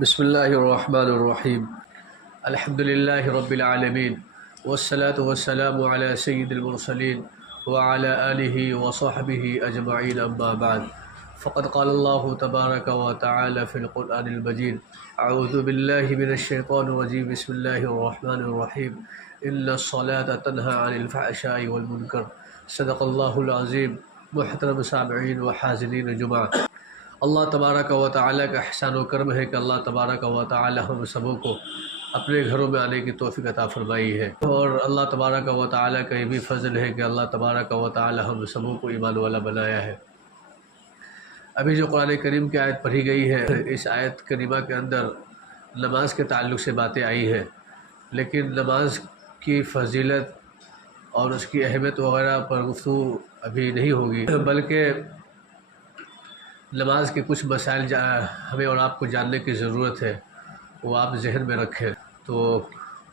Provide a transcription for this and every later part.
بسم اللہ الرحمن الرحیم الحمد للہ رب العالمین والصلاة والسلام علی سید المرسلین وعلى آلہ وصحبہ اجمعین اما بعد فقد قال اللہ تبارک و تعالی فی القرآن المجید اعوذ باللہ من الشیطان الرجیم بسم اللہ الرحمن الرحیم ان الصلاة تنہی عن الفحشاء والمنکر صدق اللہ العظیم۔ محترم سامعین و حاضرین جمعہ، اللہ تبارک و تعالیٰ کا احسان و کرم ہے کہ اللہ تبارک و تعالیٰ ہم سبوں کو اپنے گھروں میں آنے کی توفیق عطا فرمائی ہے، اور اللہ تبارک و تعالیٰ کا یہ بھی فضل ہے کہ اللہ تبارک و تعالیٰ ہم سبوں کو ایمان والا بنایا ہے۔ ابھی جو قرآن کریم کی آیت پڑھی گئی ہے، اس آیت کریمہ کے اندر نماز کے تعلق سے باتیں آئی ہیں، لیکن نماز کی فضیلت اور اس کی اہمیت وغیرہ پر گفتگو ابھی نہیں ہوگی، بلکہ نماز کے کچھ مسائل ہمیں اور آپ کو جاننے کی ضرورت ہے، وہ آپ ذہن میں رکھیں تو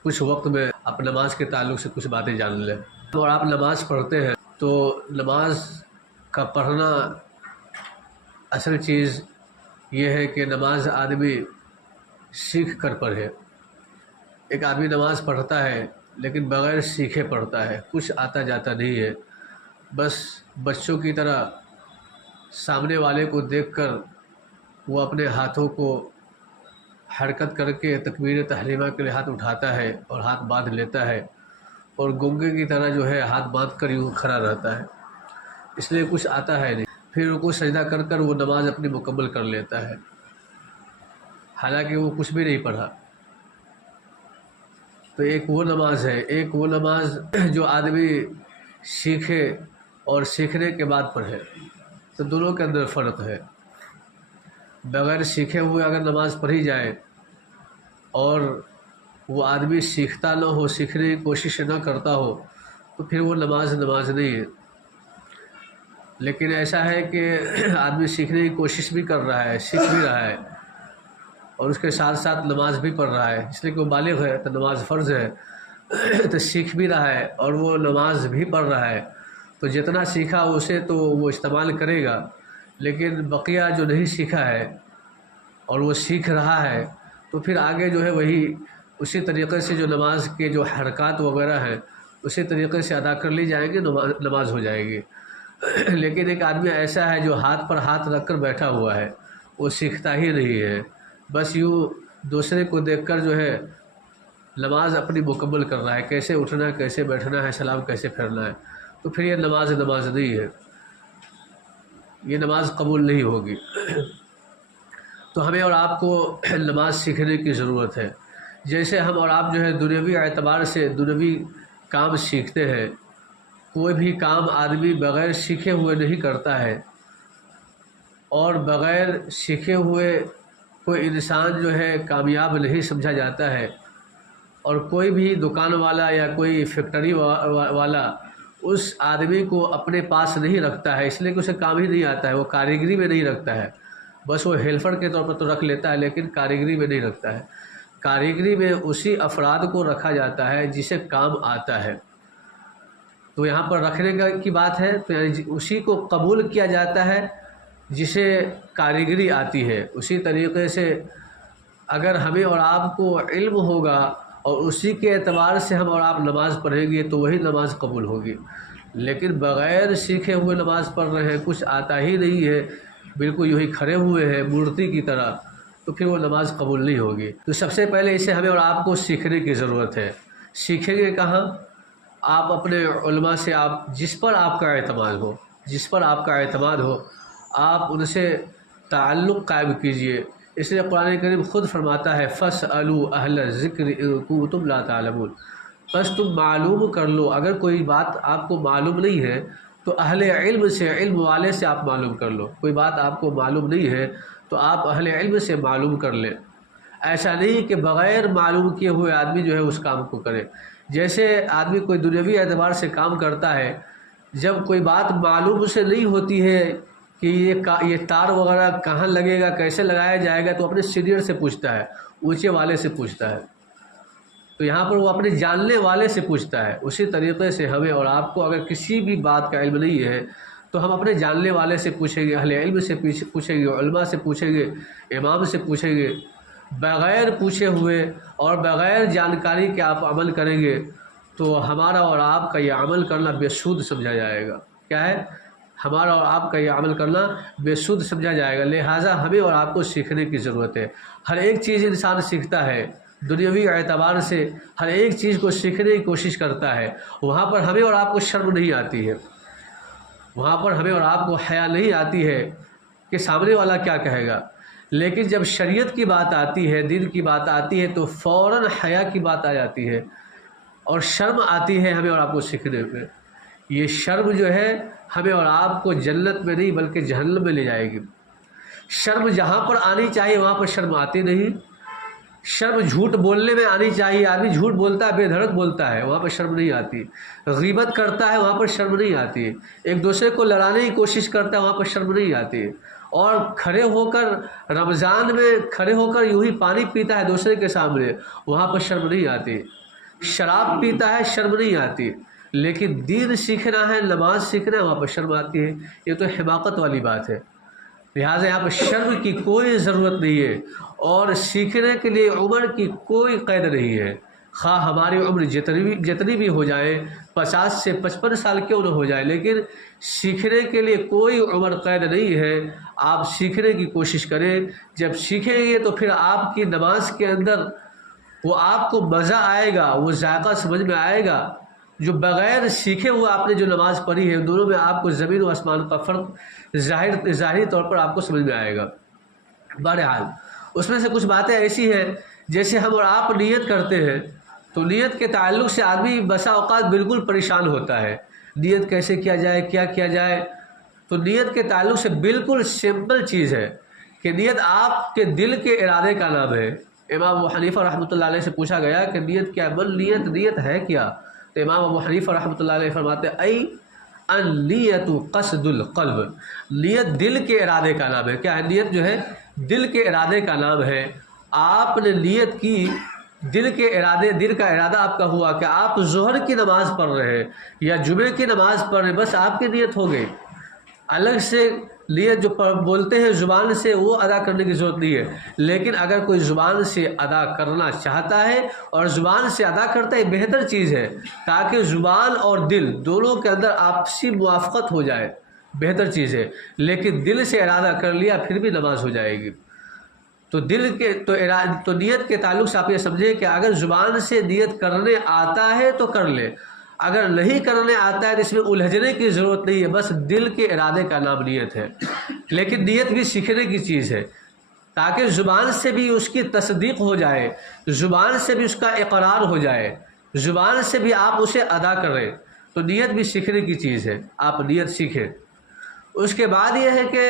کچھ وقت میں آپ نماز کے تعلق سے کچھ باتیں جان لیں۔ اور آپ نماز پڑھتے ہیں تو نماز کا پڑھنا اصل چیز یہ ہے کہ نماز آدمی سیکھ کر پڑھے۔ ایک آدمی نماز پڑھتا ہے لیکن بغیر سیکھے پڑھتا ہے، کچھ آتا جاتا نہیں ہے، بس بچوں کی طرح سامنے والے کو دیکھ کر وہ اپنے ہاتھوں کو حرکت کر کے تکبیر تحریمہ کے لیے ہاتھ اٹھاتا ہے اور ہاتھ باندھ لیتا ہے، اور گنگے کی طرح جو ہے ہاتھ باندھ کر یوں کھڑا رہتا ہے، اس لیے کچھ آتا ہے نہیں۔ پھر رکوع سجدہ کر کر وہ نماز اپنی مکمل کر لیتا ہے، حالانکہ وہ کچھ بھی نہیں پڑھا۔ تو ایک وہ نماز ہے، ایک وہ نماز جو آدمی سیکھے اور سیکھنے کے بعد پڑھے، تو دونوں کے اندر فرق ہے۔ بغیر سیکھے ہوئے اگر نماز پڑھی جائے اور وہ آدمی سیکھتا نہ ہو، سیکھنے کی کوشش نہ کرتا ہو، تو پھر وہ نماز نہیں ہے۔ لیکن ایسا ہے کہ آدمی سیکھنے کی کوشش بھی کر رہا ہے، سیکھ بھی رہا ہے، اور اس کے ساتھ ساتھ نماز بھی پڑھ رہا ہے، اس لیے کہ وہ بالغ ہے تو نماز فرض ہے، تو سیکھ بھی رہا ہے اور وہ نماز بھی پڑھ رہا ہے، تو جتنا سیکھا اسے تو وہ استعمال کرے گا، لیکن بقیہ جو نہیں سیکھا ہے اور وہ سیکھ رہا ہے تو پھر آگے جو ہے وہی اسی طریقے سے جو نماز کے جو حرکات وغیرہ ہیں اسی طریقے سے ادا کر لی جائیں گے، نماز ہو جائے گی۔ لیکن ایک آدمی ایسا ہے جو ہاتھ پر ہاتھ رکھ کر بیٹھا ہوا ہے، وہ سیکھتا ہی نہیں ہے، بس یوں دوسرے کو دیکھ کر جو ہے نماز اپنی مکمل کر رہا ہے، کیسے اٹھنا ہے، کیسے بیٹھنا ہے، سلام کیسے پھیرنا ہے، تو پھر یہ نماز نہیں ہے، یہ نماز قبول نہیں ہوگی۔ تو ہمیں اور آپ کو نماز سیکھنے کی ضرورت ہے۔ جیسے ہم اور آپ جو ہے دنیاوی اعتبار سے دنیاوی کام سیکھتے ہیں، کوئی بھی کام آدمی بغیر سیکھے ہوئے نہیں کرتا ہے، اور بغیر سیکھے ہوئے کوئی انسان جو ہے کامیاب نہیں سمجھا جاتا ہے، اور کوئی بھی دکان والا یا کوئی فیکٹری والا اس آدمی کو اپنے پاس نہیں رکھتا ہے، اس لیے کہ اسے کام ہی نہیں آتا ہے، وہ کاریگری میں نہیں رکھتا ہے، بس وہ ہیلپر کے طور پر تو رکھ لیتا ہے لیکن کاریگری میں نہیں رکھتا ہے۔ کاریگری میں اسی افراد کو رکھا جاتا ہے جسے کام آتا ہے، تو یہاں پر رکھنے کی بات ہے، تو یعنی اسی کو قبول کیا جاتا ہے جسے کاریگری آتی ہے۔ اسی طریقے سے اگر ہمیں اور آپ کو علم ہوگا اور اسی کے اعتبار سے ہم اور آپ نماز پڑھیں گے تو وہی نماز قبول ہوگی، لیکن بغیر سیکھے ہوئے نماز پڑھ رہے ہیں، کچھ آتا ہی نہیں ہے، بالکل یوں ہی کھڑے ہوئے ہیں مورتی کی طرح، تو پھر وہ نماز قبول نہیں ہوگی۔ تو سب سے پہلے اسے ہمیں اور آپ کو سیکھنے کی ضرورت ہے۔ سیکھیں گے کہاں؟ آپ اپنے علماء سے، آپ جس پر آپ کا اعتماد ہو آپ ان سے تعلق قائم کیجئے۔ اس لیے قرآن کریم خود فرماتا ہے فَاسْأَلُوا أَهْلَ الذِّكْرِ إِن كُنتُمْ لَا تَعْلَمُونَ، بس تم معلوم کر لو، اگر کوئی بات آپ کو معلوم نہیں ہے تو اہل علم سے، علم والے سے آپ معلوم کر لو۔ کوئی بات آپ کو معلوم نہیں ہے تو آپ اہل علم سے معلوم کر لیں۔ ایسا نہیں کہ بغیر معلوم کیے ہوئے آدمی جو ہے اس کام کو کرے۔ جیسے آدمی کوئی دنیاوی اعتبار سے کام کرتا ہے، جب کوئی بات معلوم سے نہیں ہوتی ہے کہ یہ تار وغیرہ کہاں لگے گا، کیسے لگایا جائے گا، تو اپنے سینئر سے پوچھتا ہے، اونچے والے سے پوچھتا ہے، تو یہاں پر وہ اپنے جاننے والے سے پوچھتا ہے۔ اسی طریقے سے ہمیں اور آپ کو اگر کسی بھی بات کا علم نہیں ہے تو ہم اپنے جاننے والے سے پوچھیں گے، اہل علم سے پوچھیں گے، علماء سے پوچھیں گے، امام سے پوچھیں گے، بغیر پوچھے ہوئے اور بغیر جانکاری کے آپ عمل کریں گے تو ہمارا اور آپ کا یہ عمل کرنا بے سود سمجھا جائے گا۔ کیا ہے؟ ہمارا اور آپ کا یہ عمل کرنا بے سود سمجھا جائے گا۔ لہٰذا ہمیں اور آپ کو سیکھنے کی ضرورت ہے۔ ہر ایک چیز انسان سیکھتا ہے، دنیاوی اعتبار سے ہر ایک چیز کو سیکھنے کی کوشش کرتا ہے، وہاں پر ہمیں اور آپ کو شرم نہیں آتی ہے، وہاں پر ہمیں اور آپ کو حیا نہیں آتی ہے کہ سامنے والا کیا کہے گا۔ لیکن جب شریعت کی بات آتی ہے، دین کی بات آتی ہے، تو فوراً حیا کی بات آ جاتی ہے اور شرم آتی ہے ہمیں اور آپ کو سیکھنے میں۔ یہ شرم جو ہے ہمیں اور آپ کو جنت میں نہیں بلکہ جہنم میں لے جائے گی۔ شرم جہاں پر آنی چاہیے وہاں پر شرم آتی نہیں۔ شرم جھوٹ بولنے میں آنی چاہیے، آدمی جھوٹ بولتا ہے، بے دھڑک بولتا ہے، وہاں پر شرم نہیں آتی۔ غیبت کرتا ہے وہاں پر شرم نہیں آتی۔ ایک دوسرے کو لڑانے کی کوشش کرتا ہے وہاں پر شرم نہیں آتی۔ اور کھڑے ہو کر رمضان میں کھڑے ہو کر یوں ہی پانی پیتا ہے دوسرے کے سامنے، وہاں پر شرم نہیں آتی۔ شراب پیتا ہے، شرم نہیں آتی۔ لیکن دین سیکھنا ہے، نماز سیکھنا ہے، وہاں پر شرم آتی ہے۔ یہ تو حماقت والی بات ہے۔ لہٰذا یہاں پر شرم کی کوئی ضرورت نہیں ہے، اور سیکھنے کے لیے عمر کی کوئی قید نہیں ہے۔ خواہ ہماری عمر جتنی بھی ہو جائے، 50 سے 55 سال کیوں نہ ہو جائے، لیکن سیکھنے کے لیے کوئی عمر قید نہیں ہے۔ آپ سیکھنے کی کوشش کریں۔ جب سیکھیں گے تو پھر آپ کی نماز کے اندر وہ آپ کو مزہ آئے گا، وہ ذائقہ سمجھ میں آئے گا۔ جو بغیر سیکھے ہوئے آپ نے جو نماز پڑھی ہے، دونوں میں آپ کو زمین و آسمان کا فرق ظاہری طور پر آپ کو سمجھ میں آئے گا۔ بہرحال اس میں سے کچھ باتیں ایسی ہیں جیسے ہم اور آپ نیت کرتے ہیں، تو نیت کے تعلق سے آدمی بسا اوقات بالکل پریشان ہوتا ہے۔ نیت کیسے کیا جائے، کیا کیا جائے؟ تو نیت کے تعلق سے بالکل سمپل چیز ہے کہ نیت آپ کے دل کے ارادے کا نام ہے۔ امام ابو حنیفہ رحمۃ اللہ علیہ سے پوچھا گیا کہ نیت کیا ہے؟ نیت ہے کیا؟ تو امام ابو حنیفہ رحمۃ اللہ علیہ فرماتے النیت قصد القلب، نیت دل کے ارادے کا نام ہے۔ کیا ہے؟ نیت جو ہے دل کے ارادے کا نام ہے۔ آپ نے نیت کی، دل کا ارادہ آپ کا ہوا کہ آپ ظہر کی نماز پڑھ رہے ہیں یا جمعے کی نماز پڑھ رہے ہیں، بس آپ کی نیت ہو گئی۔ الگ سے نیت جو بولتے ہیں زبان سے وہ ادا کرنے کی ضرورت نہیں ہے۔ لیکن اگر کوئی زبان سے ادا کرنا چاہتا ہے اور زبان سے ادا کرتا ہے، بہتر چیز ہے، تاکہ زبان اور دل دونوں کے اندر آپسی موافقت ہو جائے، بہتر چیز ہے۔ لیکن دل سے ارادہ کر لیا پھر بھی نماز ہو جائے گی۔ تو تو نیت کے تعلق سے آپ یہ سمجھیں کہ اگر زبان سے نیت کرنے آتا ہے تو کر لے، اگر نہیں کرنے آتا ہے تو اس میں الجھنے کی ضرورت نہیں ہے، بس دل کے ارادے کا نام نیت ہے۔ لیکن نیت بھی سیکھنے کی چیز ہے، تاکہ زبان سے بھی اس کی تصدیق ہو جائے، زبان سے بھی اس کا اقرار ہو جائے، زبان سے بھی آپ اسے ادا کریں۔ تو نیت بھی سیکھنے کی چیز ہے، آپ نیت سیکھیں۔ اس کے بعد یہ ہے کہ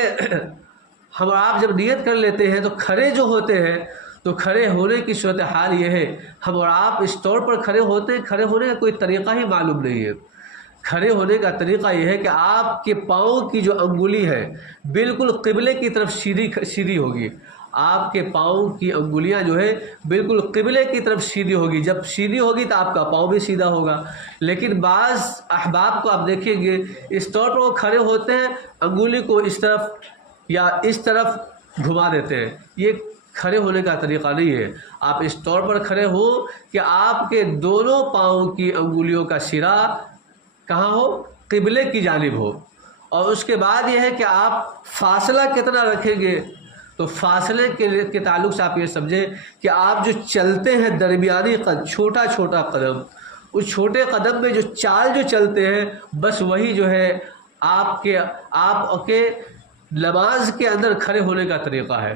ہم آپ جب نیت کر لیتے ہیں تو کھڑے جو ہوتے ہیں، تو کھڑے ہونے کی صورتحال یہ ہے، ہم اور آپ اس طور پر کھڑے ہوتے ہیں، کھڑے ہونے کا کوئی طریقہ ہی معلوم نہیں ہے۔ کھڑے ہونے کا طریقہ یہ ہے کہ آپ کے پاؤں کی جو انگلی ہے بالکل قبلے کی طرف سیدھی ہوگی۔ آپ کے پاؤں کی انگلیاں جو ہے بالکل قبلے کی طرف سیدھی ہوگی۔ جب سیدھی ہوگی تو آپ کا پاؤں بھی سیدھا ہوگا۔ لیکن بعض احباب کو آپ دیکھیں گے اس طور پر وہ کھڑے ہوتے ہیں، انگلی کو اس طرف یا اس طرف گھما دیتے ہیں۔ یہ کھڑے ہونے کا طریقہ نہیں ہے۔ آپ اس طور پر کھڑے ہو کہ آپ کے دونوں پاؤں کی انگلیوں کا سرا کہاں ہو؟ قبلے کی جانب ہو۔ اور اس کے بعد یہ ہے کہ آپ فاصلہ کتنا رکھیں گے؟ تو فاصلے کے تعلق سے آپ یہ سمجھیں کہ آپ جو چلتے ہیں درمیانی قدم، چھوٹا چھوٹا قدم، اس چھوٹے قدم میں جو چال جو چلتے ہیں، بس وہی جو ہے آپ کے نماز کے اندر کھڑے ہونے کا طریقہ ہے۔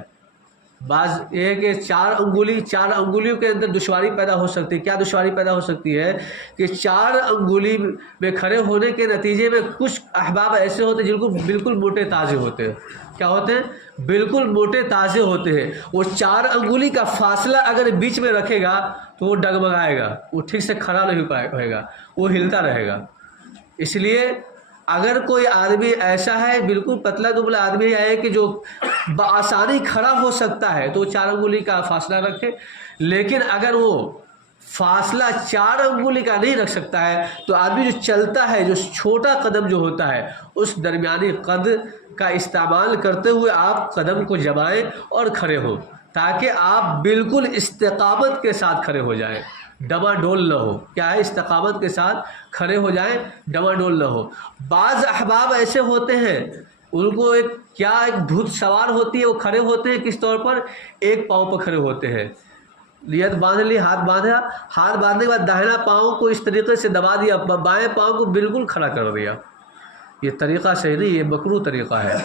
بعض یہ ہے کہ چار انگلیوں کے اندر دشواری پیدا ہو سکتی ہے۔ کیا دشواری پیدا ہو سکتی ہے؟ کہ 4 انگلی میں کھڑے ہونے کے نتیجے میں کچھ احباب ایسے ہوتے ہیں جن کو بالکل موٹے تازے ہوتے ہیں۔ کیا ہوتے ہیں؟ بالکل موٹے تازے ہوتے ہیں۔ وہ 4 انگلی کا فاصلہ اگر بیچ میں رکھے گا تو وہ ڈگمگائے گا، وہ ٹھیک سے کھڑا نہیں ہوئے گا، وہ ہلتا رہے گا۔ اس لیے اگر کوئی آدمی ایسا ہے، بالکل پتلا دبلا آدمی ہے کہ جو بآسانی کھڑا ہو سکتا ہے، تو 4 انگلی کا فاصلہ رکھے۔ لیکن اگر وہ فاصلہ 4 انگلی کا نہیں رکھ سکتا ہے تو آدمی جو چلتا ہے، جو چھوٹا قدم جو ہوتا ہے، اس درمیانی قد کا استعمال کرتے ہوئے آپ قدم کو جمائیں اور کھڑے ہوں۔ تاکہ آپ بالکل استقامت کے ساتھ کھڑے ہو جائیں، ڈما ڈول نہ ہو. کیا ہے؟ استقامت کے ساتھ کھڑے ہو جائیں، ڈما ڈول نہ ہو. بعض احباب ایسے ہوتے ہیں ان کو ایک بھوت سوار ہوتی ہے، وہ کھڑے ہوتے ہیں کس طور پر؟ ایک پاؤں پر کھڑے ہوتے ہیں، نیت باندھ لی، ہاتھ باندھا، ہاتھ باندھنے کے بعد داہنا پاؤں کو اس طریقے سے دبا دیا، بائیں پاؤں کو بالکل کھڑا کر دیا. یہ طریقہ صحیح نہیں، یہ مکروہ طریقہ ہے.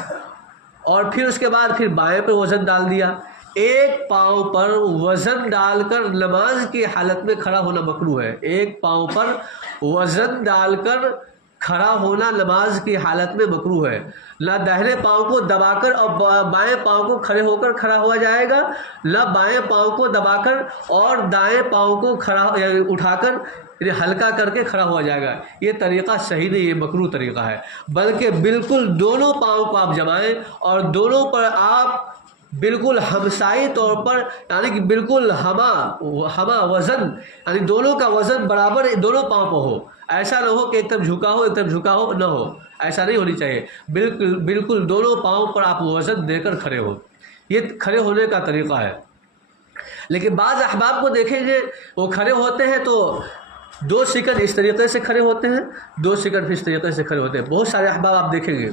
اور پھر اس کے بعد پھر بائیں پہ وزن ڈال دیا. ایک پاؤں پر وزن ڈال کر نماز کی حالت میں کھڑا ہونا مکروہ ہے. ایک پاؤں پر وزن ڈال کر کھڑا ہونا نماز کی حالت میں مکروہ ہے. نہ داہنے پاؤں کو دبا کر اور بائیں پاؤں کو کھڑے ہو کر کھڑا ہوا جائے گا، نہ بائیں پاؤں کو دبا کر اور دائیں پاؤں کو اٹھا کر ہلکا کر کے کھڑا ہوا جائے گا. یہ طریقہ صحیح نہیں، یہ مکروہ طریقہ ہے. بلکہ بالکل دونوں پاؤں کو آپ جمائیں اور دونوں پر آپ بالکل ہمسائی طور پر، یعنی کہ بالکل ہما وزن، یعنی دونوں کا وزن برابر دونوں پاؤں پر ہو. ایسا نہ ہو کہ ایک طرف جھکا ہو ایک طرف جھکا ہو، نہ ہو، ایسا نہیں ہونی چاہیے. بالکل دونوں پاؤں پر آپ وزن دے کر کھڑے ہو. یہ کھڑے ہونے کا طریقہ ہے. لیکن بعض احباب کو دیکھیں گے وہ کھڑے ہوتے ہیں تو 2 سیکنڈ اس طریقے سے کھڑے ہوتے ہیں، 2 سیکنڈ اس طریقے سے کھڑے ہوتے ہیں. بہت سارے احباب آپ دیکھیں گے.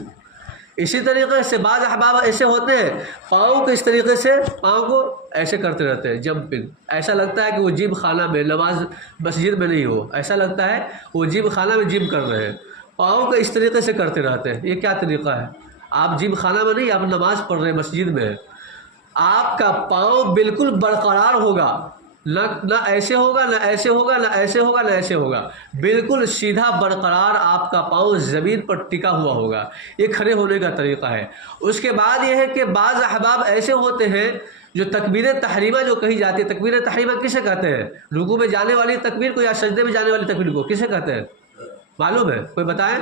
اسی طریقے سے بعض احباب ایسے ہوتے ہیں پاؤں کو اس طریقے سے پاؤں کو ایسے کرتے رہتے ہیں، جمپنگ. ایسا لگتا ہے کہ وہ جم خانہ میں، نماز مسجد میں نہیں ہو، ایسا لگتا ہے وہ جم خانہ میں جم کر رہے ہیں. پاؤں کو اس طریقے سے کرتے رہتے ہیں. یہ کیا طریقہ ہے؟ آپ جم خانہ میں نہیں، آپ نماز پڑھ رہے ہیں، مسجد میں ہے. آپ کا پاؤں بالکل برقرار ہوگا، نہ ایسے ہوگا، نہ ایسے ہوگا، نہ ایسے ہوگا، نہ ایسے ہوگا. بالکل سیدھا برقرار آپ کا پاؤں زمین پر ٹکا ہوا ہوگا. یہ کھڑے ہونے کا طریقہ ہے. اس کے بعد یہ ہے کہ بعض احباب ایسے ہوتے ہیں جو تکبیر تحریمہ جو کہی جاتی ہے. تکبیر تحریمہ کسے کہتے ہیں؟ رکوع میں جانے والی تکبیر کو یا سجدے میں جانے والی تکبیر کو کسے کہتے ہیں؟ معلوم ہے؟ کوئی بتائیں.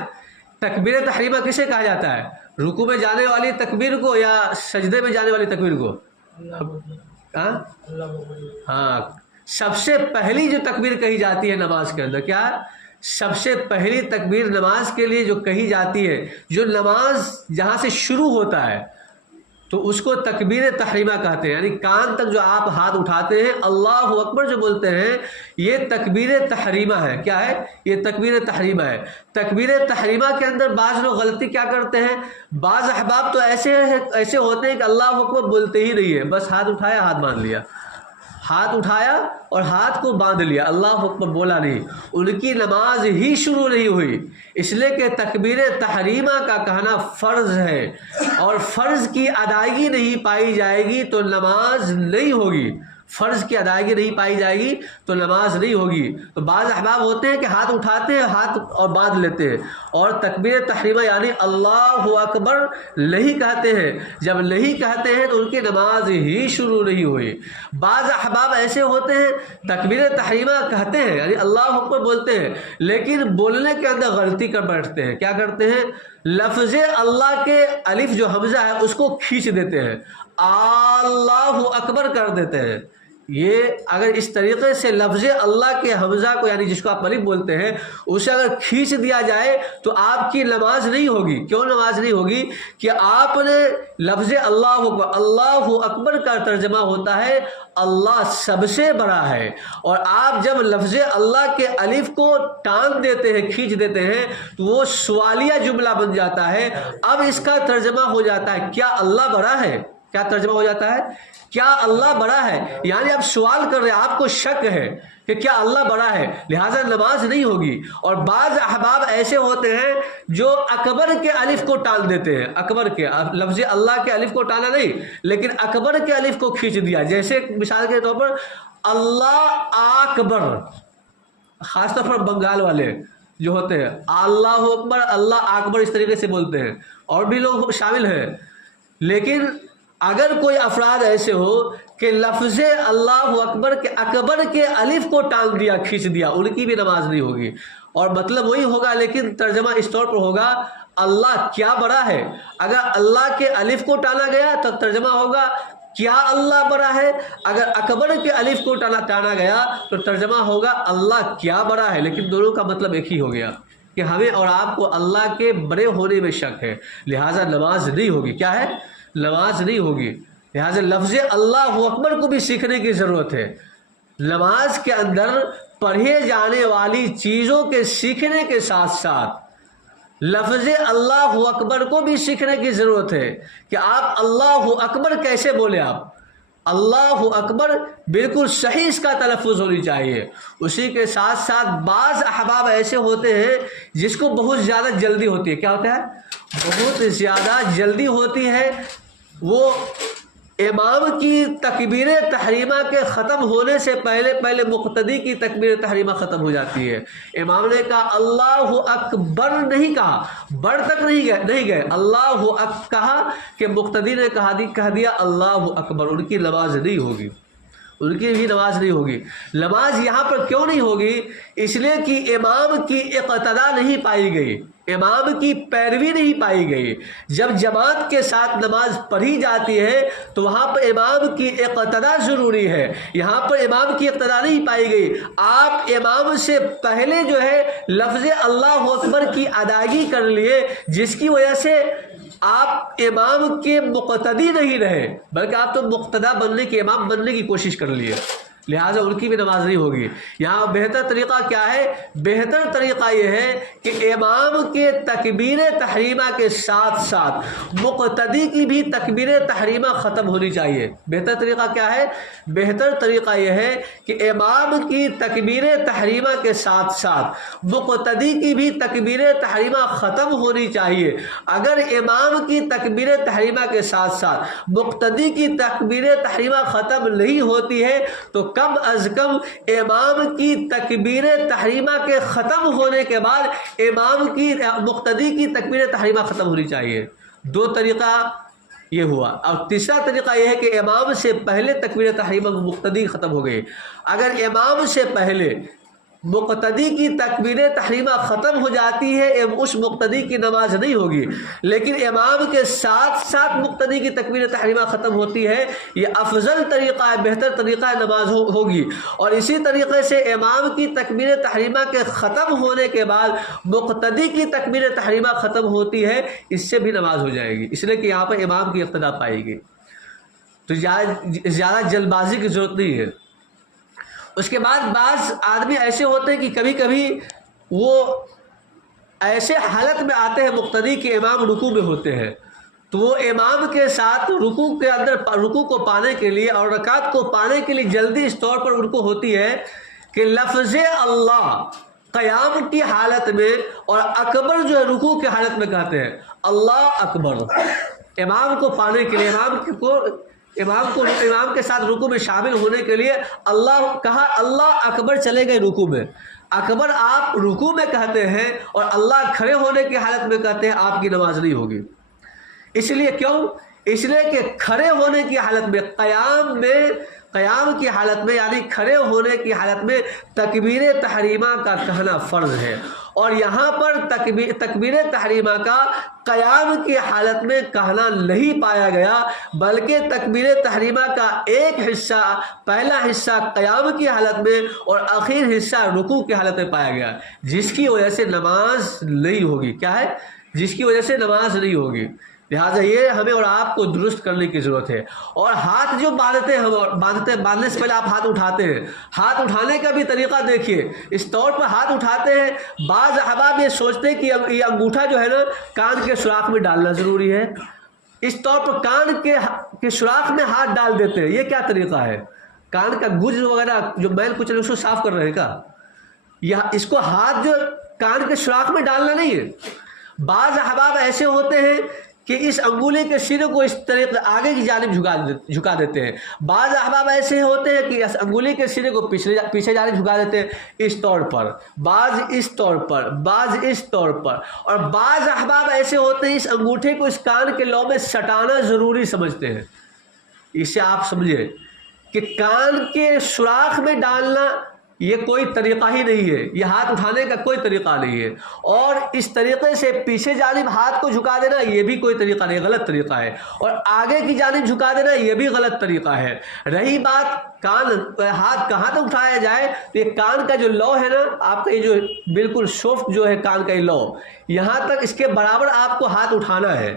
تکبیر تحریمہ کسے کہا جاتا ہے؟ رکوع میں جانے والی تکبیر کو یا سجدے میں جانے والی تکبیر کو؟ ہاں، سب سے پہلی جو تکبیر کہی جاتی ہے نماز کے اندر، کیا؟ سب سے پہلی تکبیر نماز کے لیے جو کہی جاتی ہے، جو نماز جہاں سے شروع ہوتا ہے تو اس کو تکبیر تحریمہ کہتے ہیں. یعنی کان تک جو آپ ہاتھ اٹھاتے ہیں، اللہ اکبر جو بولتے ہیں، یہ تکبیر تحریمہ ہے. کیا ہے؟ یہ تکبیر تحریمہ ہے. تکبیر تحریمہ کے اندر بعض لوگ غلطی کیا کرتے ہیں، بعض احباب تو ایسے ہوتے ہیں کہ اللہ اکبر بولتے ہی نہیں ہے، بس ہاتھ اٹھایا ہاتھ باندھ لیا، ہاتھ اٹھایا اور ہاتھ کو باندھ لیا، اللہ اکبر بولا نہیں. ان کی نماز ہی شروع نہیں ہوئی. اس لیے کہ تکبیر تحریمہ کا کہنا فرض ہے، اور فرض کی ادائیگی نہیں پائی جائے گی تو نماز نہیں ہوگی. فرض کی ادائیگی نہیں پائی جائے گی تو نماز نہیں ہوگی. تو بعض احباب ہوتے ہیں کہ ہاتھ اٹھاتے ہیں، ہاتھ اور باندھ لیتے ہیں، اور تکبیر تحریمہ یعنی اللہ اکبر نہیں کہتے ہیں. جب نہیں کہتے ہیں تو ان کی نماز ہی شروع نہیں ہوئی. بعض احباب ایسے ہوتے ہیں تکبیر تحریمہ کہتے ہیں، یعنی اللہ اکبر بولتے ہیں، لیکن بولنے کے اندر غلطی کر بیٹھتے ہیں. کیا کرتے ہیں؟ لفظ اللہ کے الف جو حمزہ ہے اس کو کھینچ دیتے ہیں، اللہ اکبر کر دیتے ہیں. یہ اگر اس طریقے سے لفظ اللہ کے حمزہ کو، یعنی جس کو آپ الف بولتے ہیں، اسے اگر کھینچ دیا جائے تو آپ کی نماز نہیں ہوگی. کیوں نماز نہیں ہوگی؟ کہ آپ نے لفظ اللہ اکبر کا ترجمہ ہوتا ہے اللہ سب سے بڑا ہے، اور آپ جب لفظ اللہ کے الف کو ٹانگ دیتے ہیں، کھینچ دیتے ہیں، تو وہ سوالیہ جملہ بن جاتا ہے. اب اس کا ترجمہ ہو جاتا ہے کیا اللہ بڑا ہے؟ کیا ترجمہ ہو جاتا ہے؟ کیا اللہ بڑا ہے. یعنی آپ سوال کر رہے ہیں، آپ کو شک ہے کہ کیا اللہ بڑا ہے، لہٰذا نماز نہیں ہوگی. اور بعض احباب ایسے ہوتے ہیں جو اکبر کے الف کو ٹال دیتے ہیں. اکبر کے لفظ اللہ کے الف کو ٹالا نہیں، لیکن اکبر کے الف کو کھینچ دیا. جیسے مثال کے طور پر اللہ اکبر، خاص طور پر بنگال والے جو ہوتے ہیں اللہ اکبر، اللہ اکبر اس طریقے سے بولتے ہیں، اور بھی لوگ شامل ہیں. لیکن اگر کوئی افراد ایسے ہو کہ لفظ اللہ اکبر کے اکبر کے الف کو ٹانگ دیا، کھینچ دیا، ان کی بھی نماز نہیں ہوگی. اور مطلب وہی ہوگا، لیکن ترجمہ اس طور پر ہوگا اللہ کیا بڑا ہے. اگر اللہ کے الف کو ٹانا گیا تو ترجمہ ہوگا کیا اللہ بڑا ہے. اگر اکبر کے الف کو ٹانا گیا تو ترجمہ ہوگا اللہ کیا بڑا ہے. لیکن دونوں کا مطلب ایک ہی ہو گیا کہ ہمیں اور آپ کو اللہ کے بڑے ہونے میں شک ہے، لہٰذا نماز نہیں ہوگی. کیا ہے؟ نماز نہیں ہوگی. لہٰذا لفظ اللہ اکبر کو بھی سیکھنے کی ضرورت ہے. نماز کے اندر پڑھے جانے والی چیزوں کے سیکھنے کے ساتھ ساتھ لفظ اللہ اکبر کو بھی سیکھنے کی ضرورت ہے کہ آپ اللہ اکبر کیسے بولے. آپ اللہ اکبر بالکل صحیح اس کا تلفظ ہونی چاہیے. اسی کے ساتھ ساتھ بعض احباب ایسے ہوتے ہیں جس کو بہت زیادہ جلدی ہوتی ہے. کیا ہوتا ہے؟ بہت زیادہ جلدی ہوتی ہے. وہ امام کی تکبیر تحریمہ کے ختم ہونے سے پہلے مقتدی کی تکبیر تحریمہ ختم ہو جاتی ہے. امام نے کہا اللہ اکبر نہیں کہا، بڑھ تک نہیں گئے، اللہ کہا کہ مقتدی نے کہہ دیا اللہ اکبر. ان کی نماز نہیں ہوگی، ان کی بھی نماز نہیں ہوگی. نماز یہاں پر کیوں نہیں ہوگی؟ اس لیے کہ امام کی اقتدا نہیں پائی گئی، امام کی پیروی نہیں پائی گئی. جب جماعت کے ساتھ نماز پڑھی جاتی ہے تو وہاں پر امام کی اقتدا ضروری ہے. یہاں پر امام کی اقتدا نہیں پائی گئی. آپ امام سے پہلے جو ہے لفظ اللہ اکبر کی ادائیگی کر لیے، جس کی وجہ سے آپ امام کے مقتدی نہیں رہے، بلکہ آپ تو مقتدا بننے کی، امام بننے کی کوشش کر لیے. لہٰذا ان کی بھی نماز نہیں ہوگی. یہاں بہتر طریقہ کیا ہے؟ بہتر طریقہ یہ ہے کہ امام کے تکبیر تحریمہ کے ساتھ ساتھ مقتدی کی بھی تکبیر تحریمہ ختم ہونی چاہیے. بہتر طریقہ کیا ہے؟ بہتر طریقہ یہ ہے کہ امام کی تکبیر تحریمہ کے ساتھ ساتھ مقتدی کی بھی تکبیر تحریمہ ختم ہونی چاہیے. اگر امام کی تکبیر تحریمہ کے ساتھ ساتھ مقتدی کی تکبیر تحریمہ ختم نہیں ہوتی ہے تو کم از کم امام کی تکبیر تحریمہ کے ختم ہونے کے بعد امام کی مقتدی کی تکبیر تحریمہ ختم ہونی چاہیے. دو طریقہ یہ ہوا. اور تیسرا طریقہ یہ ہے کہ امام سے پہلے تکبیر تحریمہ مقتدی ختم ہو گئی. اگر امام سے پہلے مقتدی کی تکبیر تحریمہ ختم ہو جاتی ہے، اس مقتدی کی نماز نہیں ہوگی. لیکن امام کے ساتھ ساتھ مقتدی کی تکبیر تحریمہ ختم ہوتی ہے، یہ افضل طریقہ ہے، بہتر طریقہ ہے، نماز ہوگی. اور اسی طریقے سے امام کی تکبیر تحریمہ کے ختم ہونے کے بعد مقتدی کی تکبیر تحریمہ ختم ہوتی ہے، اس سے بھی نماز ہو جائے گی. اس لیے کہ یہاں پر امام کی اقتدا پائے گی. تو زیادہ جلد بازی کی ضرورت نہیں ہے. اس کے بعد بعض آدمی ایسے ہوتے ہیں کہ کبھی کبھی وہ ایسے حالت میں آتے ہیں مقتدی کے امام رکوع میں ہوتے ہیں، تو وہ امام کے ساتھ رکوع کے اندر رکوع کو پانے کے لیے اور رکعت کو پانے کے لیے جلدی اس طور پر ان کو ہوتی ہے کہ لفظ اللہ قیام کی حالت میں اور اکبر جو ہے رکوع کی حالت میں کہتے ہیں اللہ اکبر. امام کو پانے کے لیے، امام کے ساتھ رکوع میں شامل ہونے کے لیے اللہ کہا، اللہ اکبر چلے گئے رکوع میں. اکبر آپ رکوع میں کہتے ہیں اور اللہ کھڑے ہونے کی حالت میں کہتے ہیں، آپ کی نماز نہیں ہوگی. اس لیے کیوں؟ اس لیے کہ کھڑے ہونے کی حالت میں، قیام کی حالت میں یعنی کھڑے ہونے کی حالت میں تکبیر تحریمہ کا کہنا فرض ہے. اور یہاں پر تکبیر تحریمہ کا قیام کی حالت میں کہنا نہیں پایا گیا، بلکہ تکبیر تحریمہ کا ایک حصہ، پہلا حصہ قیام کی حالت میں اور آخر حصہ رکوع کی حالت میں پایا گیا، جس کی وجہ سے نماز نہیں ہوگی. کیا ہے؟ جس کی وجہ سے نماز نہیں ہوگی. لہٰذا یہ ہمیں اور آپ کو درست کرنے کی ضرورت ہے. اور ہاتھ جو باندھنے سے پہلے آپ ہاتھ اٹھاتے ہیں، ہاتھ اٹھانے کا بھی طریقہ دیکھیے. اس طور پر ہاتھ اٹھاتے ہیں، بعض احباب یہ سوچتے ہیں کہ یہ انگوٹھا جو ہے نا کان کے سوراخ میں ڈالنا ضروری ہے، اس طور پر کان کے سوراخ میں ہاتھ ڈال دیتے ہیں. یہ کیا طریقہ ہے؟ کان کا گوجھ وغیرہ جو میل کچھ اس کو صاف کر رہے ہیں کیا؟ اس کو ہاتھ جو کان کے سوراخ میں ڈالنا نہیں ہے. بعض احباب ایسے ہوتے ہیں کہ اس انگولی کے سرے کو اس طریقے آگے کی جانب جھکا دیتے ہیں. بعض احباب ایسے ہوتے ہیں کہ اس انگولی کے سرے کو پیچھے جانب جھکا دیتے ہیں، اس طور پر، بعض اس طور پر، بعض اس طور پر. اور بعض احباب ایسے ہوتے ہیں اس انگوٹھے کو اس کان کے لو میں سٹانا ضروری سمجھتے ہیں. اس سے آپ سمجھے کہ کان کے سوراخ میں ڈالنا یہ کوئی طریقہ ہی نہیں ہے، یہ ہاتھ اٹھانے کا کوئی طریقہ نہیں ہے. اور اس طریقے سے پیچھے جانب ہاتھ کو جھکا دینا یہ بھی کوئی طریقہ نہیں، غلط طریقہ ہے. اور آگے کی جانب جھکا دینا یہ بھی غلط طریقہ ہے. رہی بات ہاتھ کہاں تک اٹھایا جائے، تو یہ کان کا جو لو ہے نا آپ کا، یہ جو بالکل سافٹ جو ہے کان کا یہ لو، یہاں تک اس کے برابر آپ کو ہاتھ اٹھانا ہے.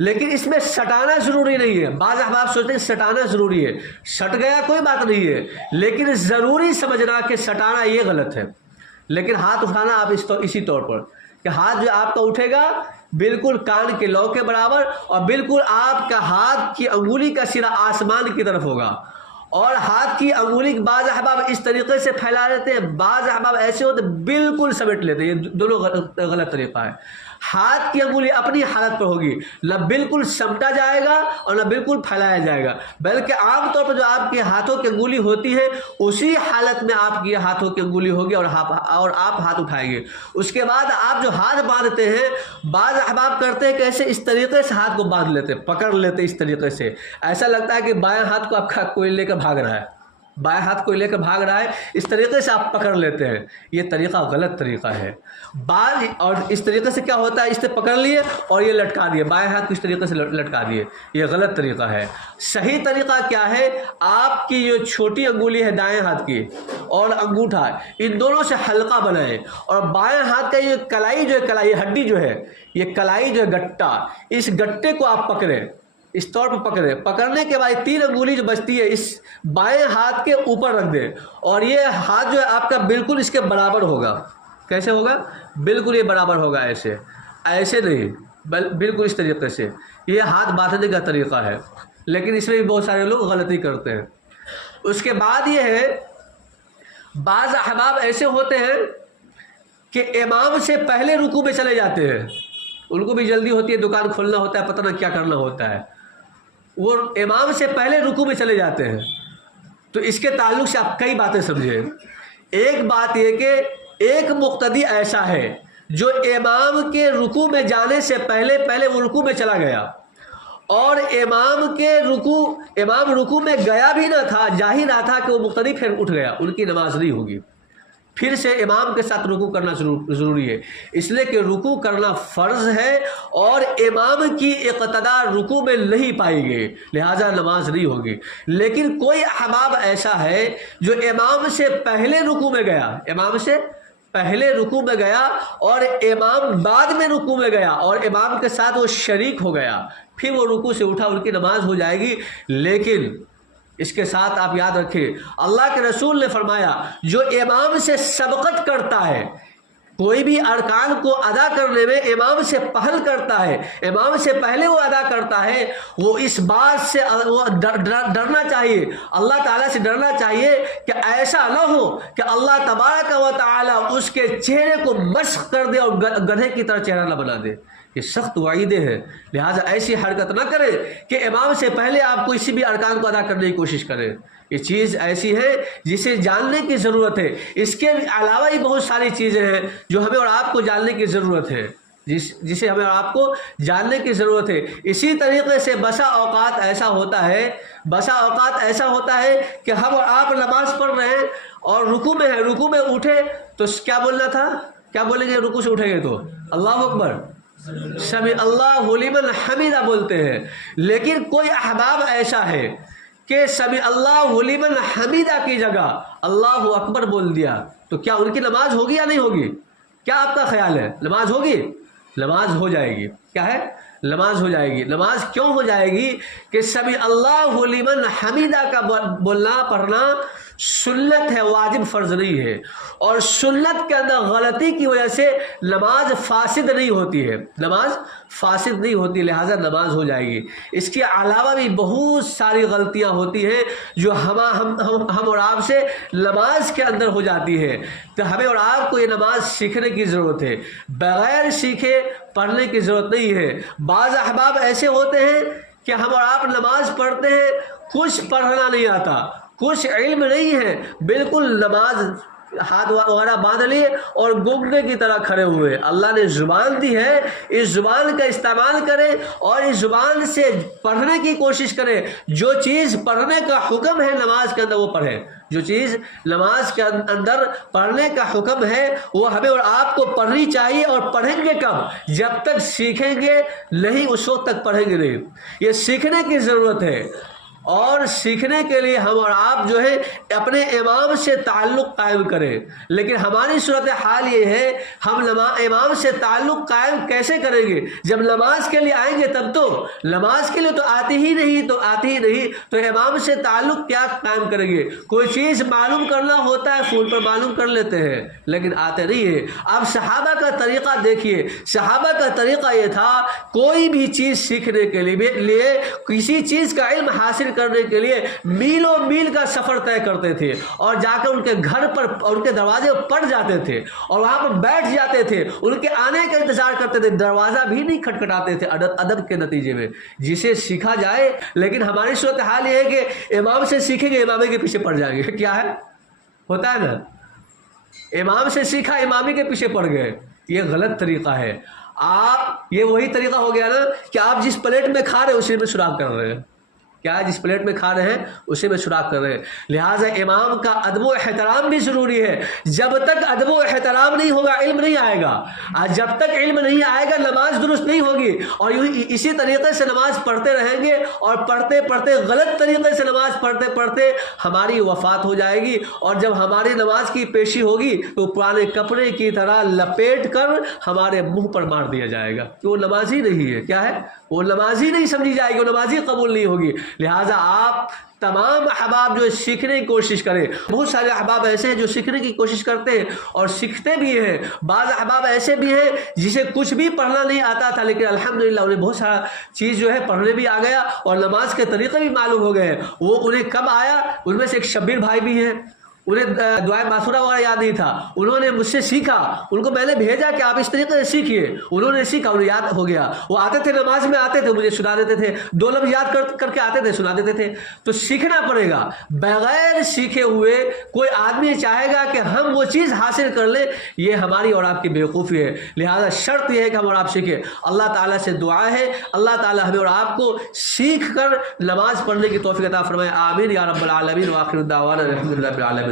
لیکن اس میں سٹانا ضروری نہیں ہے. بعض احباب سوچتے ہیں سٹانا ضروری ہے. سٹ گیا کوئی بات نہیں ہے, لیکن ضروری سمجھنا کہ سٹانا یہ غلط ہے. لیکن ہاتھ اٹھانا آپ اسی طور پر کہ ہاتھ جو آپ کا اٹھے گا بالکل کان کے لو کے برابر, اور بالکل آپ کا ہاتھ کی انگلی کا سرا آسمان کی طرف ہوگا. اور ہاتھ کی انگلی بعض احباب اس طریقے سے پھیلا لیتے ہیں, بعض احباب ایسے ہوتے بالکل سمیٹ لیتے ہیں. یہ دونوں غلط طریقہ ہے. ہاتھ کی انگلی اپنی حالت پر ہوگی, نہ بالکل سمٹا جائے گا اور نہ بالکل پھیلایا جائے گا, بلکہ عام طور پر جو آپ کے ہاتھوں کی انگلی ہوتی ہے اسی حالت میں آپ کی ہاتھوں کی انگلی ہوگی اور آپ ہاتھ اٹھائیں گے. اس کے بعد آپ جو ہاتھ باندھتے ہیں, بعض احباب کرتے ہیں کیسے اس طریقے سے ہاتھ کو باندھ لیتے, پکڑ لیتے اس طریقے سے. ایسا لگتا ہے کہ بائیں ہاتھ کو آپ کا کوئی لے کر بھاگ رہا ہے, بائیں ہاتھ کو لے کر بھاگ رہا ہے, اس طریقے سے آپ پکڑ لیتے ہیں. یہ طریقہ غلط طریقہ ہے. اور اس طریقے سے کیا ہوتا ہے, اس سے پکڑ لیے اور یہ لٹکا دیے, بائیں ہاتھ کو اس طریقے سے لٹکا دیے. یہ غلط طریقہ ہے. صحیح طریقہ کیا ہے, آپ کی جو چھوٹی انگلی ہے دائیں ہاتھ کی اور انگوٹھا, ان دونوں سے حلقہ بنائیں, اور بائیں ہاتھ کا یہ کلائی جو ہے, کلائی ہڈی جو ہے, یہ کلائی جو ہے گٹا, اس گٹے کو آپ پکڑیں, اس طور پر پکڑیں. پکڑنے کے بعد 3 انگلی جو بچتی ہے اس بائیں ہاتھ کے اوپر رکھ دیں, اور یہ ہاتھ جو ہے آپ کا بالکل اس کے برابر ہوگا. کیسے ہوگا, بالکل یہ برابر ہوگا, ایسے نہیں, بالکل اس طریقے سے. یہ ہاتھ باندھنے کا طریقہ ہے, لیکن اس میں بھی بہت سارے لوگ غلطی کرتے ہیں. اس کے بعد یہ ہے, بعض احباب ایسے ہوتے ہیں کہ امام سے پہلے رکوع میں چلے جاتے ہیں. ان کو بھی جلدی ہوتی ہے, دکان کھولنا ہوتا ہے, پتہ نہ کیا کرنا ہوتا ہے, وہ امام سے پہلے رکوع میں چلے جاتے ہیں. تو اس کے تعلق سے آپ کئی باتیں سمجھیں. ایک بات یہ کہ ایک مقتدی ایسا ہے جو امام کے رکوع میں جانے سے پہلے وہ رکوع میں چلا گیا, اور امام رکوع میں گیا بھی نہ تھا, جا ہی رہا تھا کہ وہ مقتدی پھر اٹھ گیا. ان کی نماز نہیں ہوگی. پھر سے امام کے ساتھ رکوع کرنا ضروری ہے, اس لیے کہ رکوع کرنا فرض ہے, اور امام کی اقتداء رکوع میں نہیں پائی گئی, لہذا نماز نہیں ہوگی. لیکن کوئی احباب ایسا ہے جو امام سے پہلے رکوع میں گیا, امام سے پہلے رکوع میں گیا, اور امام بعد میں رکوع میں گیا, اور امام کے ساتھ وہ شریک ہو گیا, پھر وہ رکوع سے اٹھا, ان کی نماز ہو جائے گی. لیکن اس کے ساتھ آپ یاد رکھیں, اللہ کے رسول نے فرمایا جو امام سے سبقت کرتا ہے, کوئی بھی ارکان کو ادا کرنے میں امام سے پہل کرتا ہے, امام سے پہلے وہ ادا کرتا ہے, وہ اس بات سے وہ ڈرنا چاہیے, اللہ تعالیٰ سے ڈرنا چاہیے کہ ایسا نہ ہو کہ اللہ تبارک و تعالیٰ اس کے چہرے کو مسخ کر دے اور گدھے کی طرح چہرہ نہ بنا دے. یہ سخت وعیدیں ہیں. لہٰذا ایسی حرکت نہ کریں کہ امام سے پہلے آپ کسی بھی ارکان کو ادا کرنے کی کوشش کریں. یہ چیز ایسی ہے جسے جاننے کی ضرورت ہے. اس کے علاوہ ہی بہت ساری چیزیں ہیں جو ہمیں اور آپ کو جاننے کی ضرورت ہے, جسے ہمیں اور آپ کو جاننے کی ضرورت ہے. اسی طریقے سے بسا اوقات ایسا ہوتا ہے کہ ہم اور آپ نماز پڑھ رہے ہیں اور رکوع میں ہیں, رکوع میں اٹھے تو کیا بولنا تھا, کیا بولیں گے رکوع سے اٹھیں گے تو اللہ اکبر, سمع اللہ لمن حمیدہ بولتے ہیں. لیکن کوئی احباب ایسا ہے کہ سمع اللہ لمن حمیدہ کی جگہ اللہ اکبر بول دیا, تو کیا ان کی نماز ہوگی یا نہیں ہوگی؟ کیا آپ کا خیال ہے, نماز ہوگی؟ نماز ہو جائے گی. کیا ہے, نماز ہو جائے گی. نماز کیوں ہو جائے گی کہ سمع اللہ لمن حمیدہ کا بولنا پڑھنا سنت ہے, واجب فرض نہیں ہے, اور سنت کے اندر غلطی کی وجہ سے نماز فاسد نہیں ہوتی ہے, نماز فاسد نہیں ہوتی, لہٰذا نماز ہو جائے گی. اس کے علاوہ بھی بہت ساری غلطیاں ہوتی ہیں جو ہم اور آپ سے نماز کے اندر ہو جاتی ہے. تو ہمیں اور آپ کو یہ نماز سیکھنے کی ضرورت ہے, بغیر سیکھے پڑھنے کی ضرورت نہیں ہے. بعض احباب ایسے ہوتے ہیں کہ ہم اور آپ نماز پڑھتے ہیں, کچھ پڑھنا نہیں آتا, کچھ علم نہیں ہے, بالکل نماز ہاتھ وغیرہ باندھ لیے اور گنگے کی طرح کھڑے ہوئے. اللہ نے زبان دی ہے, اس زبان کا استعمال کرے اور اس زبان سے پڑھنے کی کوشش کرے. جو چیز پڑھنے کا حکم ہے نماز کے اندر وہ پڑھے, جو چیز نماز کے اندر پڑھنے کا حکم ہے وہ ہمیں اور آپ کو پڑھنی چاہیے. اور پڑھیں گے کب؟ جب تک سیکھیں گے نہیں, اس وقت تک پڑھیں گے نہیں. یہ سیکھنے کی ضرورت ہے. اور سیکھنے کے لیے ہم اور آپ جو ہے اپنے امام سے تعلق قائم کریں. لیکن ہماری صورتحال یہ ہے ہم امام سے تعلق قائم کیسے کریں گے؟ جب نماز کے لیے آئیں گے تب تو. نماز کے لیے تو آتی ہی نہیں تو امام سے تعلق کیا قائم کریں گے؟ کوئی چیز معلوم کرنا ہوتا ہے فون پر معلوم کر لیتے ہیں لیکن آتے نہیں ہے. اب صحابہ کا طریقہ دیکھیے. صحابہ کا طریقہ یہ تھا کوئی بھی چیز سیکھنے کے لیے کسی چیز کا علم حاصل کرنے کے لیے میلوں میل کا سفر طے کرتے تھے اور جا کر ان کے گھر پر ان کے دروازے پر پڑ جاتے تھے اور وہاں پر بیٹھ جاتے تھے. ان کے آنے کا انتظار کرتے تھے, دروازہ بھی نہیں کھٹکھٹاتے تھے ادب کے نتیجے میں جسے سیکھا جائے. لیکن ہماری صورتحال یہ ہے کہ امام سے سیکھیں گے امامے کے پیچھے پڑ جائیں گے. کیا ہے ہوتا ہے نا, امام سے سیکھا امامی کے پیچھے پڑ گئے. یہ غلط طریقہ ہے. آپ یہ وہی طریقہ ہو گیا نا کہ آپ جس پلیٹ میں کھا رہے ہیں اسی میں سراغ کر رہے ہیں. کیا ہے, جس پلیٹ میں کھا رہے ہیں اسی میں سراغ کر رہے ہیں. لہٰذا امام کا ادب و احترام بھی ضروری ہے. جب تک ادب و احترام نہیں ہوگا علم نہیں آئے گا. جب تک علم نہیں آئے گا نماز درست نہیں ہوگی. اور اسی طریقے سے نماز پڑھتے رہیں گے اور پڑھتے پڑھتے غلط طریقے سے نماز پڑھتے پڑھتے ہماری وفات ہو جائے گی. اور جب ہماری نماز کی پیشی ہوگی تو پرانے کپڑے کی طرح لپیٹ کر ہمارے منہ پر مار دیا جائے گا کہ وہ نمازی نہیں ہے. کیا ہے, وہ نمازی نہیں سمجھی جائے گی, وہ نمازی قبول نہیں ہوگی. لہٰذا آپ تمام احباب جو سیکھنے کی کوشش کریں. بہت سارے احباب ایسے ہیں جو سیکھنے کی کوشش کرتے ہیں اور سیکھتے بھی ہیں. بعض احباب ایسے بھی ہیں جسے کچھ بھی پڑھنا نہیں آتا تھا لیکن الحمدللہ انہیں بہت سارا چیز جو ہے پڑھنے بھی آ گیا اور نماز کے طریقے بھی معلوم ہو گئے. وہ انہیں کب آیا, ان میں سے ایک شبیر بھائی بھی ہیں, انہیں دعائے معصورہ وغیرہ یاد نہیں تھا. انہوں نے مجھ سے سیکھا, ان کو میں نے بھیجا کہ آپ اس طریقے سے سیکھیے. انہوں نے سیکھا, انہیں یاد ہو گیا. وہ آتے تھے نماز میں آتے تھے مجھے سنا دیتے تھے, 2 لفظ یاد کر کے آتے تھے سنا دیتے تھے. تو سیکھنا پڑے گا. بغیر سیکھے ہوئے کوئی آدمی چاہے گا کہ ہم وہ چیز حاصل کر لیں, یہ ہماری اور آپ کی بیوقوفی ہے. لہذا شرط یہ ہے کہ ہم اور آپ سیکھیں. اللہ تعالیٰ سے دعا ہے اللہ تعالیٰ ہمیں اور آپ کو سیکھ کر نماز پڑھنے کی توفیق عطا فرمائے. آمین یا رب العالمین. وآخر دعوانا الحمدللہ رب العالمین.